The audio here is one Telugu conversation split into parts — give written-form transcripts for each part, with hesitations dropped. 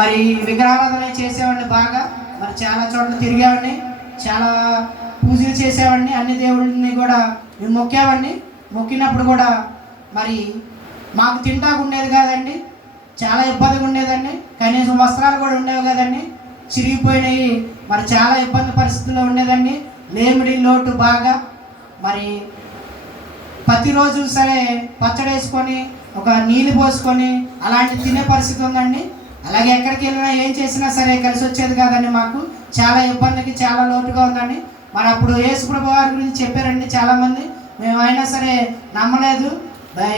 మరి విగ్రహారాధన చేసేవాడిని బాగా. మరి చాలా చోట్ల తిరిగేవాడిని, చాలా పూజలు చేసేవాడిని, అన్ని దేవుళ్ళని కూడా నేను మొక్కేవాడిని. మొక్కినప్పుడు కూడా మరి మాకు తింటాకు ఉండేది కాదండి, చాలా ఇబ్బందిగా ఉండేదండి. కనీసం వస్త్రాలు కూడా ఉండేవి కదండి, చిరిగిపోయినాయి. మరి చాలా ఇబ్బంది పరిస్థితుల్లో ఉండేదండి, లేమిడి లోటు బాగా. మరి ప్రతిరోజు సరే పచ్చడి వేసుకొని ఒక నీళ్ళు పోసుకొని అలాంటి తినే పరిస్థితి ఉందండి. అలాగే ఎక్కడికి వెళ్ళినా ఏం చేసినా సరే కలిసి వచ్చేది కాదండి మాకు. చాలా ఇబ్బందికి చాలా లోటుగా ఉందండి. మరి అప్పుడు యేసుప్రభు వారి గురించి చెప్పారండి చాలామంది, మేము అయినా సరే నమ్మలేదు.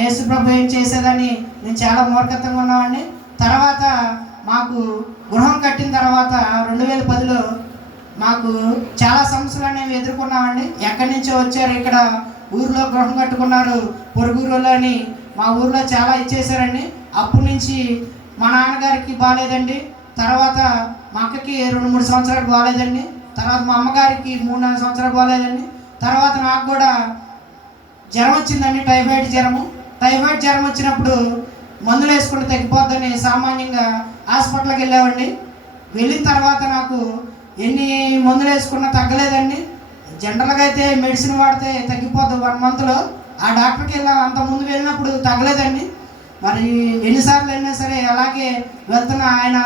యేసుప్రభు ఏం చేసేదని నేను చాలా మూర్ఖతంగా ఉన్నామండి. తర్వాత మాకు గృహం కట్టిన తర్వాత 2010లో మాకు చాలా సమస్యలు అనేవి ఎదుర్కొన్నామండి. ఎక్కడి నుంచో వచ్చారు, ఇక్కడ ఊరిలో గృహం కట్టుకున్నారు పొరుగురులో అని మా ఊరిలో చాలా ఇచ్చేసారండి. అప్పటి నుంచి మా నాన్నగారికి బాగాలేదండి, తర్వాత మా అక్కకి 2-3 సంవత్సరాలు బాగాలేదండి, తర్వాత మా అమ్మగారికి 3-4 సంవత్సరాలు బాగాలేదండి. తర్వాత నాకు కూడా జ్వరం వచ్చిందండి, టైఫాయిడ్ జ్వరం వచ్చినప్పుడు మందులు వేసుకుంటే తగ్గిపోద్దని సామాన్యంగా హాస్పిటల్కి వెళ్ళామండి. వెళ్ళిన తర్వాత నాకు ఎన్ని మందులు వేసుకున్నా తగ్గలేదండి. జనరల్గా అయితే మెడిసిన్ వాడితే తగ్గిపోద్ది 1 మంత్లో. ఆ డాక్టర్కి వెళ్ళా, అంత ముందు వెళ్ళినప్పుడు తగ్గలేదండి. మరి ఎన్నిసార్లు వెళ్ళినా సరే అలాగే వెళ్తున్నా. ఆయన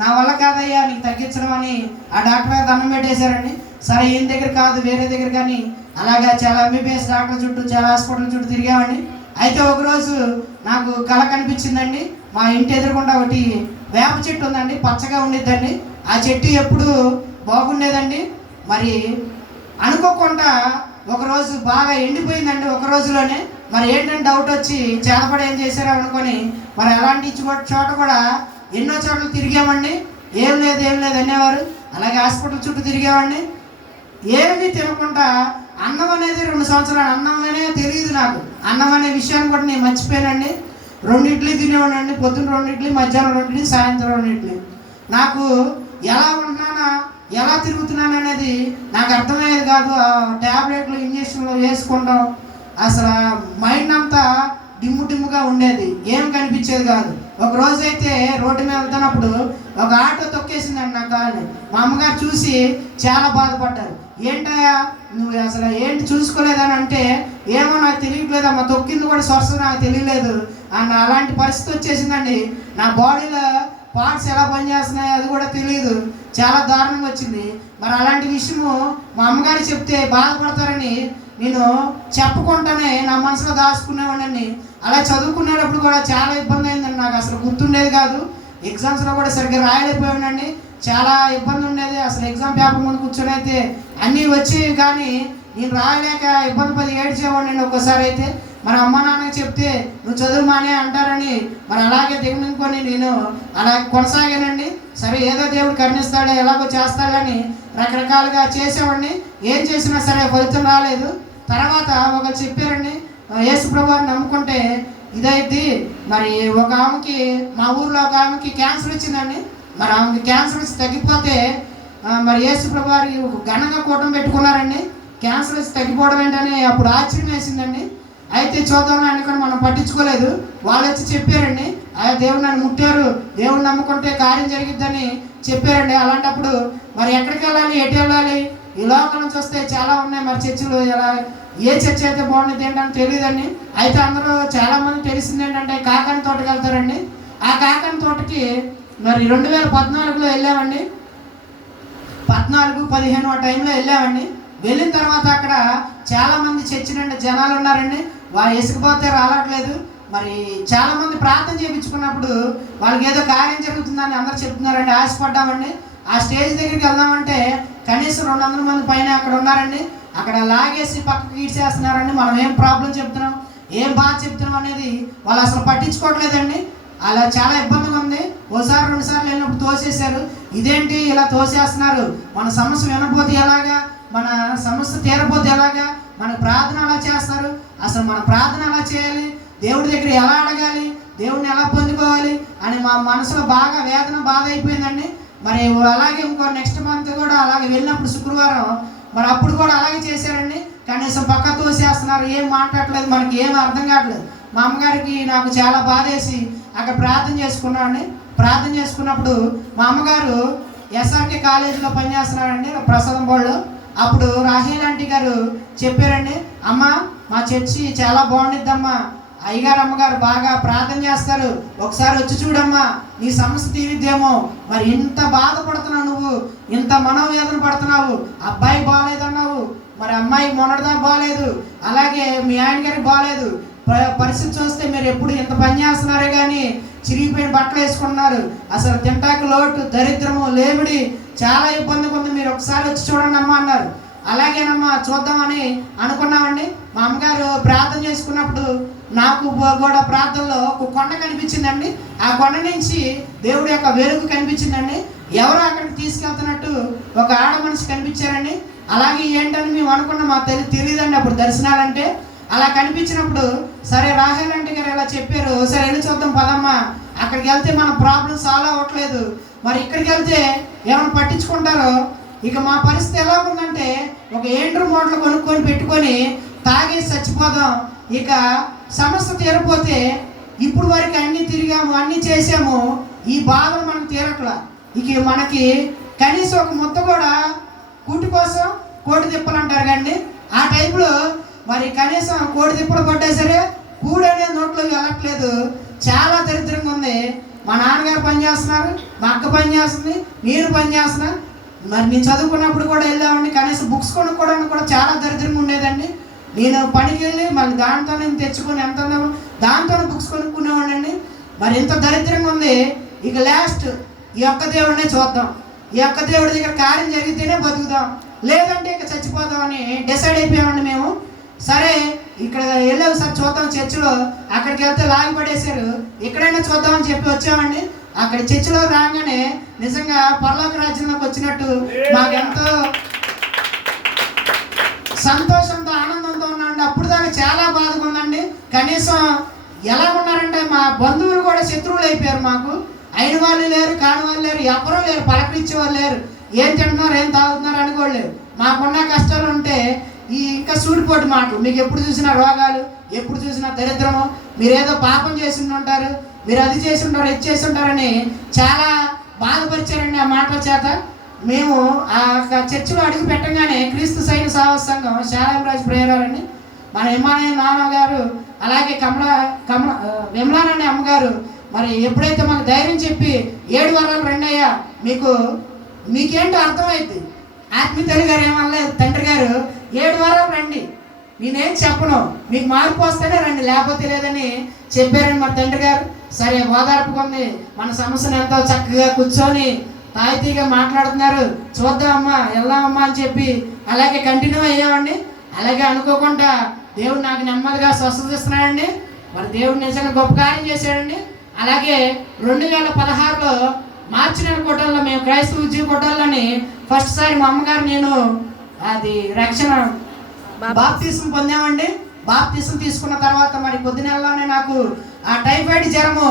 నా వల్ల కాదయ్యా నీకు తగ్గించడం అని ఆ డాక్టర్ దండం పెట్టేశారండి. సరే ఈయన దగ్గర కాదు వేరే దగ్గర కానీ అలాగా చాలా ఎంబీబీఎస్ డాక్టర్ చుట్టూ చాలా హాస్పిటల్ చుట్టూ తిరిగామండి. అయితే ఒకరోజు నాకు కళ కనిపించిందండి. మా ఇంటి ఎదురుకుండా ఒకటి వేప చెట్టు ఉందండి, పచ్చగా ఉండిద్దండి. ఆ చెట్టు ఎప్పుడు బాగుండేదండి. మరి అనుకోకుండా ఒకరోజు బాగా ఎండిపోయిందండి ఒక రోజులోనే. మరి ఏంటంటే డౌట్ వచ్చి చేతపడి ఏం చేశారో అనుకొని మరి అలాంటి చోట కూడా ఎన్నో చోట్ల తిరిగామండి. ఏం లేదు అనేవారు. అలాగే హాస్పిటల్ చుట్టూ తిరిగామండి. ఏమీ తినకుండా అన్నం అనేది 2 సంవత్సరాలు అన్నం అనేది తెలియదు నాకు. అన్నం అనే విషయాన్ని కూడా నేను మర్చిపోయానండి. 2 ఇడ్లీ తినేవాడినండి, పొద్దున్న 2 ఇడ్లీ, మధ్యాహ్నం 2 ఇడ్లీ, సాయంత్రం 2 ఇడ్లీ. నాకు ఎలా ఉంటున్నానా ఎలా తిరుగుతున్నాను అనేది నాకు అర్థమయ్యేది కాదు. ట్యాబ్లెట్లు ఇంజక్షన్లు వేసుకుంటాం, అసలు మైండ్ అంతా డిమ్ముగా ఉండేది, ఏం కనిపించేది కాదు. ఒక రోజు అయితే రోడ్డు మీద వెళ్తున్నప్పుడు ఒక ఆటో తొక్కేసిందండి నా కాళ్ళని. మా అమ్మగారు చూసి చాలా బాధపడ్డారు. ఏంటయ్యా నువ్వు అసలు ఏంటి చూసుకోలేదని అంటే, ఏమో నాకు తెలియట్లేదమ్మా, తొక్కింది కూడా స్వస్థ నాకు తెలియలేదు అన్న అలాంటి పరిస్థితి వచ్చేసిందండి. నా బాడీలో పార్ట్స్ ఎలా పనిచేస్తున్నాయో అది కూడా తెలియదు, చాలా దారుణంగా వచ్చింది. మరి అలాంటి విషయము మా అమ్మగారు చెప్తే బాధపడతారని నేను చెప్పకుండానే నా మనసులో దాచుకునేవాడిని. అలా చదువుకునేటప్పుడు కూడా చాలా ఇబ్బంది అయిందండి. నాకు అసలు గుర్తుండేది కాదు. ఎగ్జామ్స్లో కూడా సరిగ్గా రాయలేకపోయానండి, చాలా ఇబ్బంది ఉండేది. అసలు ఎగ్జామ్ పేపర్ ముందు కూర్చొని అయితే అన్నీ వచ్చేవి కానీ నేను రాయలేక ఇబ్బంది పడి ఏడ్చేవాడిని ఒక్కోసారి అయితే. మరి అమ్మ నాన్నకి చెప్తే నువ్వు చదువు మానే అంటారని మరి అలాగే దిగునుకొని నేను అలా కొనసాగానండి. సరే ఏదో దేవుడు కరుణిస్తాడో ఎలాగో చేస్తాడని రకరకాలుగా చేసేవాడిని. ఏం చేసినా సరే ఫలితం రాలేదు. తర్వాత ఒకరు చెప్పారండి, యేసుప్రభు వారిని నమ్ముకుంటే ఇదైద్ది. మరి ఒక ఆమెకి మా ఊర్లో ఒక ఆమెకి క్యాన్సర్ వచ్చిందండి. మరి ఆమెకి క్యాన్సర్ వచ్చి తగ్గిపోతే మరి యేసుప్రభు వారి ఘనంగా కూటమి పెట్టుకున్నారండి. క్యాన్సర్ వచ్చి తగ్గిపోవడం ఏంటని అప్పుడు ఆశ్చర్యం వేసిందండి. అయితే చూద్దాం అనుకుని మనం పట్టించుకోలేదు. వాళ్ళు వచ్చి చెప్పారండి, దేవుడు నన్ను ముట్టారు, దేవుడు నమ్ముకుంటే కార్యం జరిగిద్దని చెప్పారండి. అలాంటప్పుడు మరి ఎక్కడికి వెళ్ళాలి, ఎటు వెళ్ళాలి, ఈ లోకం నుంచి వస్తే చాలా ఉన్నాయి మరి చర్చిలు. ఎలా ఏ చర్చ అయితే బాగుంటుంది ఏంటని తెలియదండి. అయితే అందరూ చాలామంది తెలిసింది ఏంటంటే కాకాని తోటకి వెళ్తారండి. ఆ కాకాని తోటకి మరి 2014లో వెళ్ళామండి. 14-15 ఆ టైంలో వెళ్ళామండి. వెళ్ళిన తర్వాత అక్కడ చాలామంది చర్చి నుండి జనాలు ఉన్నారండి. వాళ్ళు ఇసుకపోతే రావట్లేదు. మరి చాలామంది ప్రార్థన చేయించుకున్నప్పుడు వాళ్ళకి ఏదో కార్యం జరుగుతుందని అందరూ చెప్తున్నారండి. ఆశపడ్డామండి. ఆ స్టేజ్ దగ్గరికి వెళ్దామంటే కనీసం 200 మంది పైన అక్కడ ఉన్నారండి. అక్కడ లాగేసి పక్కకి ఈడ్చేస్తున్నారండి. మనం ఏం ప్రాబ్లం చెప్తున్నాం, ఏం బాధ చెప్తున్నాం అనేది వాళ్ళు అసలు పట్టించుకోవట్లేదండి. అలా చాలా ఇబ్బందిగా ఉంది. ఓసారి 2 సార్లు వెళ్ళినప్పుడు తోసేశారు. ఇదేంటి ఇలా తోసేస్తున్నారు, మన సమస్య వినకపోతే ఎలాగా, మన సమస్య తీరపోతే ఎలాగా, మన ప్రార్థన ఎలా చేస్తారు, అసలు మన ప్రార్థన ఎలా చేయాలి, దేవుడి దగ్గర ఎలా అడగాలి, దేవుడిని ఎలా పొందుకోవాలి అని మా మనసులో బాగా వేదన బాధ అయిపోయిందండి. మరి అలాగే ఇంకో నెక్స్ట్ మంత్ కూడా అలాగే వెళ్ళినప్పుడు శుక్రవారం మరి అప్పుడు కూడా అలాగే చేశారండి. కనీసం పక్క తోసేస్తున్నారు, ఏం మాట్లాడట్లేదు, మనకి ఏం అర్థం కావట్లేదు. మా అమ్మగారికి నాకు చాలా బాధేసి అక్కడ ప్రార్థన చేసుకున్నామండి. ప్రార్థన చేసుకున్నప్పుడు మా అమ్మగారు ఎస్ఆర్కే కాలేజీలో పనిచేస్తున్నారండి, ప్రసాదం బోర్డులో. అప్పుడు రాహేల్ ఆంటీ గారు చెప్పారండి, అమ్మ మా చర్చి చాలా బాగుండిద్దమ్మా, అయ్యగారు అమ్మగారు బాగా ప్రార్థన చేస్తారు, ఒకసారి వచ్చి చూడమ్మా, నీ సమస్య తీరిద్దేమో, మరి ఇంత బాధపడుతున్నావు నువ్వు, ఇంత మనోవేదన పడుతున్నావు, అబ్బాయి బాగాలేదన్నావు, మరి అమ్మాయి మొన్నటిదా బాగాలేదు, అలాగే మీ ఆయన గారికి బాగాలేదు, పరిస్థితి చూస్తే మీరు ఎప్పుడు ఇంత పని చేస్తున్నారే కానీ చిరిగిపోయిన బట్టలు వేసుకుంటున్నారు, అసలు తింటాకు లోటు, దరిద్రము, లేమిడి, చాలా ఇబ్బందిగా ఉంది, మీరు ఒకసారి వచ్చి చూడండి అమ్మా అన్నారు. అలాగేనమ్మా చూద్దామని అనుకున్నామండి. మా అమ్మగారు ప్రార్థన చేసుకున్నప్పుడు నాకు కూడా ప్రార్థనలో ఒక కొండ కనిపించిందండి. ఆ కొండ నుంచి దేవుడి యొక్క వెలుగు కనిపించిందండి. ఎవరో అక్కడికి తీసుకెళ్తున్నట్టు ఒక ఆడ మనిషి కనిపించారండి. అలాగే ఏంటని మేము అనుకున్నాం, మాకు తెలియదండి అప్పుడు దర్శనాలంటే. అలా కనిపించినప్పుడు సరే రాహేల్ ఆంటీ గారు ఇలా చెప్పారు, సరే వెళ్ళి చూద్దాం పదమ్మా, అక్కడికి వెళ్తే మన ప్రాబ్లం సాల్వ్ అవ్వట్లేదు, మరి ఇక్కడికి వెళ్తే ఏమైనా పట్టించుకుంటారో. ఇక మా పరిస్థితి ఎలా ఉందంటే ఒక ఏండ్రు మోడలు కొనుక్కొని పెట్టుకొని తాగేసి చచ్చిపోదాం, ఇక సమస్య తీరపోతే ఇప్పుడు వరకు అన్నీ తిరిగాము, అన్నీ చేసాము, ఈ బాధలు మనకు తీరట్లా, ఇక మనకి కనీసం ఒక ముద్ద కూడా కూటి కోసం కోటి తిప్పలు అంటారు కండి, ఆ టైంలో మరి కనీసం కోడి తిప్పలు కొట్టా సరే కూడు అనేది నోట్లోకి వెళ్ళట్లేదు, చాలా దరిద్రంగా ఉంది. మా నాన్నగారు పని చేస్తున్నారు, మా అక్క పని చేస్తుంది, నేను పని చేస్తున్నా. మరి నేను చదువుకున్నప్పుడు కూడా వెళ్ళామండి, కనీసం బుక్స్ కొనుక్కోవడానికి కూడా చాలా దరిద్రంగా ఉండేదండి. నేను పనికి వెళ్ళి మళ్ళీ దాంతో నేను తెచ్చుకొని ఎంత దాంతో బుక్స్ కొనుక్కునేవాడిని. మరి ఎంత దరిద్రంగా ఉంది. ఇక లాస్ట్ ఈ ఒక్క దేవుడినే చూద్దాం, ఈ ఒక్క దేవుడి దగ్గర కార్యం జరిగితేనే బతుకుదాం, లేదంటే ఇక చచ్చిపోదాం అని డిసైడ్ అయిపోయామండి మేము. సరే ఇక్కడ వెళ్ళాము సార్ చూద్దాం చర్చిలో, అక్కడికి వెళ్తే లాగి పడేశారు, ఎక్కడైనా చూద్దామని చెప్పి వచ్చామండి. అక్కడ చర్చిలో రాగానే నిజంగా పరలోక రాజ్యంలోకి వచ్చినట్టు మాకెంతో సంతోషంతో ఆనందంతో ఉన్నామండి. అప్పుడు దాకా చాలా బాధగా ఉందండి. కనీసం ఎలా ఉన్నారంటే మా బంధువులు కూడా శత్రువులు అయిపోయారు మాకు. అయిన వాళ్ళు లేరు, కాని వాళ్ళు లేరు, ఎవరూ లేరు, పలకరించే వాళ్ళు లేరు, ఏం తింటున్నారు ఏం తాగుతున్నారు అనుకోలేరు. మాకున్న కష్టాలు ఉంటే ఈ ఇంకా సూడిపోటు మాటలు, మీకు ఎప్పుడు చూసినా రోగాలు, ఎప్పుడు చూసినా దరిద్రము, మీరేదో పాపం చేసి ఉంటారు, మీరు అది చేసి ఉంటారు, ఇది చేసి ఉంటారని చాలా బాధపరిచారండి ఆ మాటల చేత. మేము ఆ చర్చిలో అడుగు పెట్టగానే క్రీస్తు సైనిక సాహస సంఘం శాలాంరాజు ప్రేరాలని మన ఇమ్మానే నాన్నగారు, అలాగే విమలారాణి అమ్మగారు మరి ఎప్పుడైతే మాకు ధైర్యం చెప్పి 7 వారాలు రెండయ్యా మీకేంటో అర్థమైంది, ఆత్మీయ తల్లి గారు ఏమనలేదు, తండ్రి గారు 7 వారాలు రండి, నేనేం చెప్పను, మీకు మార్పు వస్తేనే రండి, లేకపోతే లేదని చెప్పారండి మా తండ్రి గారు. సరే ఓదార్పుకుంది, మన సమస్యను ఎంతో చక్కగా కూర్చొని తాయితీగా మాట్లాడుతున్నారు, చూద్దామమ్మా వెళ్దామమ్మా అని చెప్పి అలాగే కంటిన్యూ అయ్యామండి. అలాగే అనుకోకుండా దేవుడు నాకు నెమ్మదిగా స్వస్థత ఇస్తున్నాడండి. మరి దేవుడు నిజంగా గొప్ప కార్యం చేశాడండి. అలాగే 2016లో మార్చి నెల కొట్టాల్లో మేము క్రైస్తవ ఉద్యోగ కొట్టాలని ఫస్ట్ సారి మా అమ్మగారు నేను అది రక్షణ బాప్తీసం పొందామండి. బాప్తీసం తీసుకున్న తర్వాత మరి కొద్ది నెలలోనే నాకు ఆ టైఫాయిడ్ జ్వరము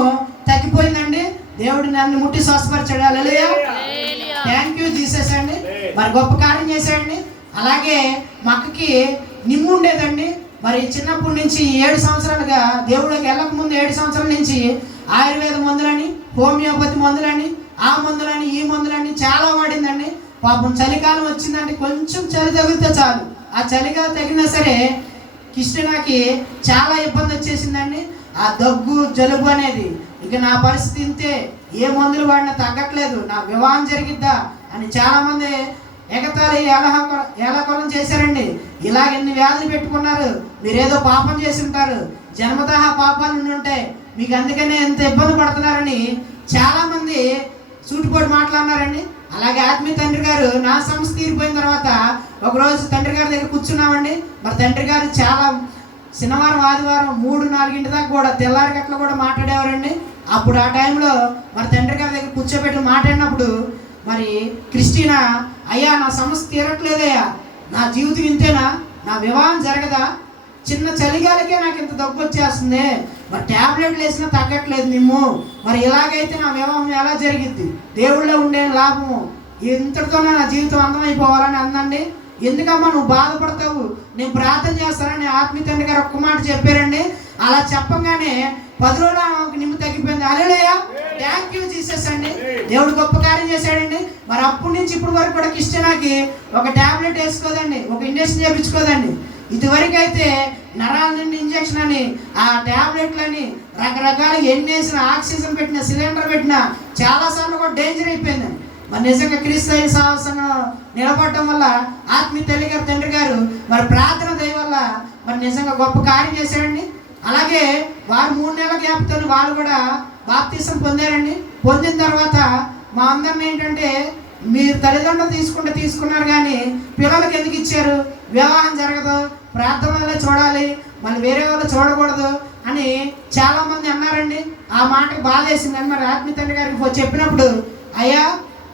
తగ్గిపోయిందండి. దేవుడు నన్ను ముట్టి స్వస్థపరిచాడు. హల్లెలూయా, థ్యాంక్ యూ జీసస్ అండి. మరి గొప్ప కార్యం చేశాడండి. అలాగే మా అక్కకి నిమ్ము ఉండేదండి. మరి చిన్నప్పటి నుంచి 7 సంవత్సరాలుగా దేవుడికి వెళ్ళక ముందు 7 సంవత్సరాల నుంచి ఆయుర్వేద మందులని, హోమియోపతి మందులని, ఆ మందులని, ఈ మందులని చాలా వాడిందండి. పాపం చలికాలం వచ్చిందంటే కొంచెం చలి తగిలితే చాలు, ఆ చలిగా తగిలినా సరే కృష్ణకి చాలా ఇబ్బంది వచ్చేసిందండి. ఆ దగ్గు జలుబు అనేది. ఇక నా పరిస్థితి ఇంతే, ఏ మందులు వాడినా తగ్గట్లేదు, నా వివాహం జరిగిద్దా అని చాలామంది ఎగతాళి ఏలాకొలం చేశారండి. ఇలాగ ఎన్ని వ్యాధులు పెట్టుకున్నారు, మీరేదో పాపం చేసి ఉంటారు, జన్మతః పాపాలు ఉండి ఉంటాయి, మీకు అందుకనే ఎంత ఇబ్బంది పడుతున్నారని చాలామంది సూటిపోటు మాట్లాడినారండి. అలాగే ఆత్మీయ తండ్రి గారు నా సమస్య తీరిపోయిన తర్వాత ఒకరోజు తండ్రి గారి దగ్గర కూర్చున్నామండి. మరి తండ్రి గారు చాలా శనివారం ఆదివారం 3-4 దాకా కూడా తెల్లారి గట్ల కూడా మాట్లాడేవారండి. అప్పుడు ఆ టైంలో మరి తండ్రి గారి దగ్గర కూర్చోబెట్టి మాట్లాడినప్పుడు మరి క్రిస్టినా, అయ్యా నా సమస్య తీరట్లేదయ్యా, నా జీవితం ఇంతేనా, నా వివాహం జరగదా, చిన్న చలిగాలకే నాకు ఇంత దగ్గు వచ్చేస్తుంది, మరి ట్యాబ్లెట్లు వేసినా తగ్గట్లేదు నిమ్ము, మరి ఇలాగైతే నా వివాహం ఎలా జరిగిద్ది, దేవుళ్ళో ఉండే లాభము, ఇంతటితోనే నా జీవితం అందమైపోవాలని అందండి. ఎందుకమ్మా నువ్వు బాధపడతావు, నేను ప్రార్థన చేస్తానని ఆత్మీయ తండ్రి గారు ఒక్క మాట చెప్పారండి. అలా చెప్పగానే 10 రోజులు ఆమెకు నిమ్ము తగ్గిపోయింది. హల్లెలూయా, థ్యాంక్ యూ జీసస్ అండి. దేవుడు గొప్ప కార్యం చేశాడండి. మరి అప్పటి నుంచి ఇప్పటి వరకు కూడా క్రిస్టినాకి ఒక టాబ్లెట్ వేసుకోదండి, ఒక ఇంజక్షన్ చేయించుకోదండి. ఇదివరకు అయితే నరాల నుండి ఇంజక్షన్ అని, ఆ టాబ్లెట్లని రకరకాల ఎన్ని వేసిన, ఆక్సిజన్ పెట్టిన, సిలిండర్ పెట్టిన, చాలాసార్లు కూడా డేంజర్ అయిపోయిందండి. మరి నిజంగా క్రీస్తు సాహసంగా నిలబడటం వల్ల ఆత్మీయ తల్లి గారు, తండ్రి గారు మరి ప్రార్థన దయ వల్ల మరి నిజంగా గొప్ప కార్యం చేశారండి. అలాగే వారు 3 నెలల గ్యాప్తో వాళ్ళు కూడా బాప్తీసం పొందారండి. పొందిన తర్వాత మా అందరిని ఏంటంటే, మీరు తల్లిదండ్రులు తీసుకున్నారు కానీ పిల్లలకి ఎందుకు ఇచ్చారు, వివాహం జరగదు, ప్రార్థన వల్ల చూడాలి, మళ్ళీ వేరే వాళ్ళు చూడకూడదు అని చాలామంది అన్నారండి. ఆ మాటకు బాధ వేసిందని మరి ఆత్మీయ తండ్రి గారికి చెప్పినప్పుడు, అయ్యా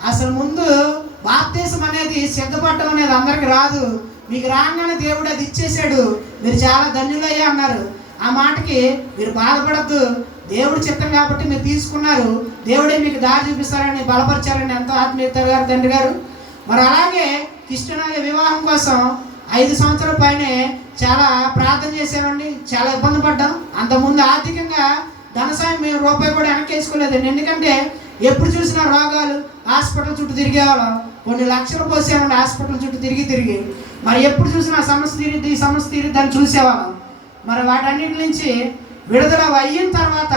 అసలు ముందు బాప్తీసం అనేది సిద్ధపడటం అనేది అందరికి రాదు, మీకు రాగానే దేవుడు అది ఇచ్చేసాడు, మీరు చాలా ధన్యులయ్యా అన్నారు. ఆ మాటకి మీరు బాధపడద్దు, దేవుడు చిత్తం కాబట్టి మీరు తీసుకున్నారు, దేవుడే మీకు దారి చూపిస్తారని బలపరిచారని ఎంతో ఆత్మీయత గారు, తండ్రి గారు. మరి అలాగే కృష్ణనాయ వివాహం కోసం 5 సంవత్సరాల పైనే చాలా ప్రార్థన చేసామండి, చాలా ఇబ్బంది పడ్డాం. అంతకుముందు ఆర్థికంగా ధన సాయం మేము రూపాయి కూడా వెనకేసుకోలేదండి. ఎందుకంటే ఎప్పుడు చూసినా రోగాలు, హాస్పిటల్ చుట్టూ తిరిగేవాళ్ళం. కొన్ని లక్షలు పోసామండి హాస్పిటల్ చుట్టూ తిరిగి మరి ఎప్పుడు చూసినా సమస్య తీరిద్ది దాన్ని చూసేవాళ్ళం. మరి వాటన్నిటి నుంచి విడుదల అయిన తర్వాత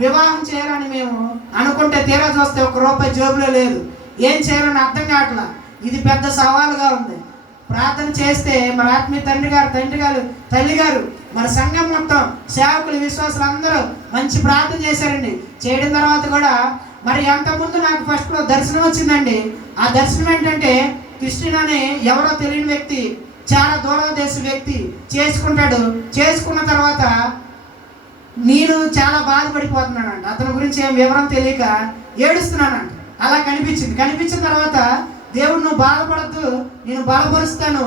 వివాహం చేయాలని మేము అనుకుంటే తీరా చూస్తే 1 రూపాయి జేబులో లేదు. ఏం చేయాలని అర్థం కావట్లా. ఇది పెద్ద సవాలుగా ఉంది. ప్రార్థన చేస్తే మరి ఆత్మీయ తండ్రి గారు, తల్లి గారు, మన సంఘం మొత్తం సేవకులు, విశ్వాసులు అందరూ మంచి ప్రార్థన చేశారండి. చేయడం తర్వాత కూడా మరి అంతకుముందు నాకు ఫస్ట్లో దర్శనం వచ్చిందండి. ఆ దర్శనం ఏంటంటే, క్రిస్టియన్ అని ఎవరో తెలియని వ్యక్తి, చాలా దూరదేశ వ్యక్తి చేసుకుంటాడు. చేసుకున్న తర్వాత నేను చాలా బాధపడిపోతున్నానండి. అతని గురించి ఏం వివరం తెలియక ఏడుస్తున్నానండి. అలా కనిపించిన తర్వాత దేవుడు, నువ్వు బాధపడద్దు, నేను బలపరుస్తాను,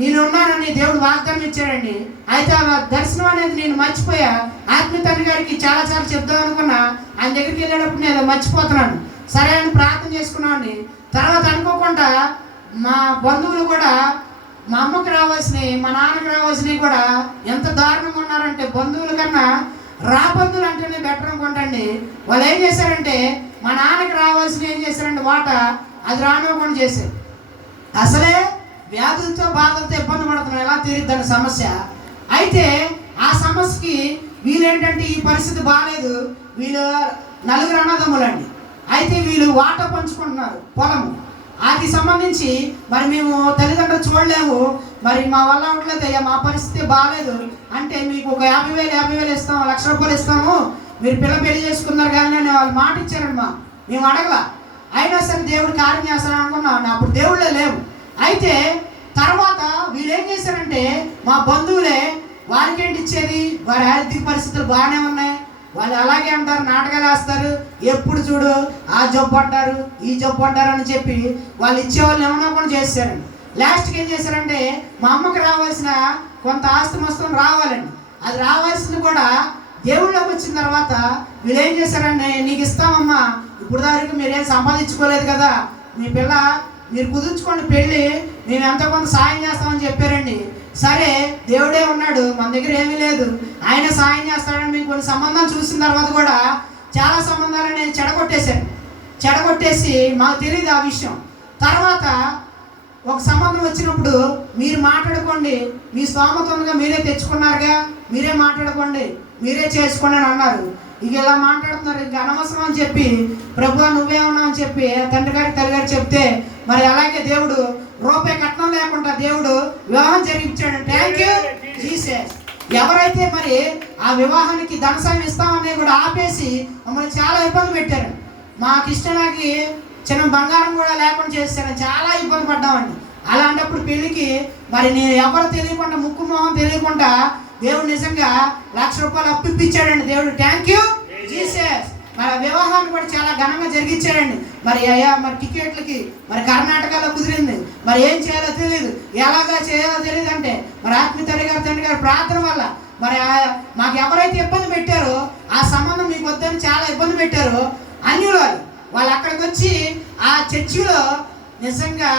నేను ఉన్నానని దేవుడు వాగ్దానం ఇచ్చాడండి. అయితే ఆ దర్శనం అనేది నేను మర్చిపోయా. ఆత్మీయ తండ్రి గారికి చాలా చెప్దాం అనుకున్నా, ఆయన దగ్గరికి వెళ్ళేటప్పుడు నేను మర్చిపోతున్నాను. సరే అని ప్రార్థన చేసుకున్నామండి. తర్వాత అనుకోకుండా మా బంధువులు కూడా మా అమ్మకి రావాల్సినవి, మా నాన్నకి రావాల్సినవి కూడా ఎంత దారుణంగా ఉన్నారంటే, బంధువుల కన్నా రాబంధువులు అంటేనే బెటర్ అనుకుంటండి. వాళ్ళు ఏం చేశారంటే, మా నాన్నకి రావాల్సినవి ఏం చేశారంటే వాట అది రానివ్వకుండా చేశారు. అసలే వ్యాధులతో బాధలతో ఇబ్బంది పడుతున్నాం, ఎలా తీరిద్దని సమస్య. అయితే ఆ సమస్యకి వీళ్ళేంటంటే, ఈ పరిస్థితి బాగాలేదు, వీళ్ళు 4 అన్నదమ్ములండి. అయితే వీళ్ళు వాట పంచుకుంటున్నారు పొలము. వాటికి సంబంధించి మరి మేము తల్లిదండ్రులు చూడలేము, మరి మా వల్ల ఉండలేదు, అయ్యా మా పరిస్థితి బాగాలేదు అంటే మీకు ఒక 50,000 ఇస్తాము, 1,00,000 రూపాయలు ఇస్తాము, మీరు పెళ్లి చేసుకున్నారు కానీ అని వాళ్ళు మాట ఇచ్చారమ్మా. మేము అడగల. అయినా సరే దేవుడు కార్యం చేస్తాను అనుకున్నాం. అప్పుడు దేవుళ్ళే లేవు. అయితే తర్వాత వీళ్ళు ఏం చేశారంటే, మా బంధువులే వారికేంటి ఇచ్చేది, వారి ఆర్థిక పరిస్థితులు బాగానే ఉన్నాయి, వాళ్ళు అలాగే అంటారు, నాటకాలు వేస్తారు, ఎప్పుడు చూడు ఆ జబ్బు అంటారు, ఈ జబ్బు అంటారు అని చెప్పి వాళ్ళు ఇచ్చేవాళ్ళు ఏమన్నా కూడా చేశారండి. లాస్ట్కి ఏం చేశారంటే, మా అమ్మకి రావాల్సిన కొంత ఆస్తి మొత్తం రావాలండి, అది రావాల్సింది కూడా దేవుళ్ళకి వచ్చిన తర్వాత వీళ్ళు ఏం చేశారంటే, నీకు ఇస్తామమ్మా, ఇప్పుడు దానికి మీరేం సంపాదించుకోలేదు కదా, మీ పిల్ల మీరు కుదుర్చుకోండి పెళ్ళి, మేము ఎంతో కొంత సాయం చేస్తామని చెప్పారండి. సరే దేవుడే ఉన్నాడు, మన దగ్గర ఏమీ లేదు, ఆయన సాయం చేస్తాడని మేము కొన్ని సంబంధాలు చూసిన తర్వాత కూడా చాలా సంబంధాలు నేను చెడగొట్టేసి మాకు తెలియదు ఆ విషయం. తర్వాత ఒక సంబంధం వచ్చినప్పుడు, మీరు మాట్లాడుకోండి, మీ స్తోమతంగా మీరే తెచ్చుకున్నారుగా, మీరే మాట్లాడుకోండి, మీరే చేసుకోండి అని అన్నారు. ఇక ఇలా మాట్లాడుతున్నారు, ఇంక అనవసరం అని చెప్పి, ప్రభువా నువ్వే ఉన్నావు అని చెప్పి తండ్రి గారికి, తల్లి గారికి చెప్తే, మరి అలాగే దేవుడు రూపాయి కట్నం లేకుండా దేవుడు వివాహం జరిగించాడు. Thank you Jesus. ఎవరైతే మరి ఆ వివాహానికి ధన సాయం ఇస్తామని కూడా ఆపేసి మమ్మల్ని చాలా ఇబ్బంది పెట్టారు. మా కృష్ణనాకి చిన్న బంగారం కూడా లేకుండా చేశాను, చాలా ఇబ్బంది పడ్డామండి. అలాంటప్పుడు పెళ్ళికి మరి నేను ఎవరు తెలియకుండా, ముక్కు మొహం తెలియకుండా దేవుడు నిజంగా 1,00,000 రూపాయలు అప్పు ఇప్పించాడండి దేవుడు. Thank you Jesus. మరి వివాహాన్ని కూడా చాలా ఘనంగా జరిగించాడండి. మరి అయ్యా మరి టికెట్లకి మరి కర్ణాటకలో కుదిరింది, మరి ఏం చేయాలో తెలియదు, ఎలాగా చేయాలో తెలియదు అంటే మరి ఆత్మీయ తండ్రి గారి ప్రార్థన వల్ల మరి మాకు ఎవరైతే ఇబ్బంది పెట్టారో ఆ సంబంధం మీకు వద్దని చాలా ఇబ్బంది పెట్టారో అన్యులు వాళ్ళు అక్కడికి వచ్చి ఆ చర్చిలో నిజంగా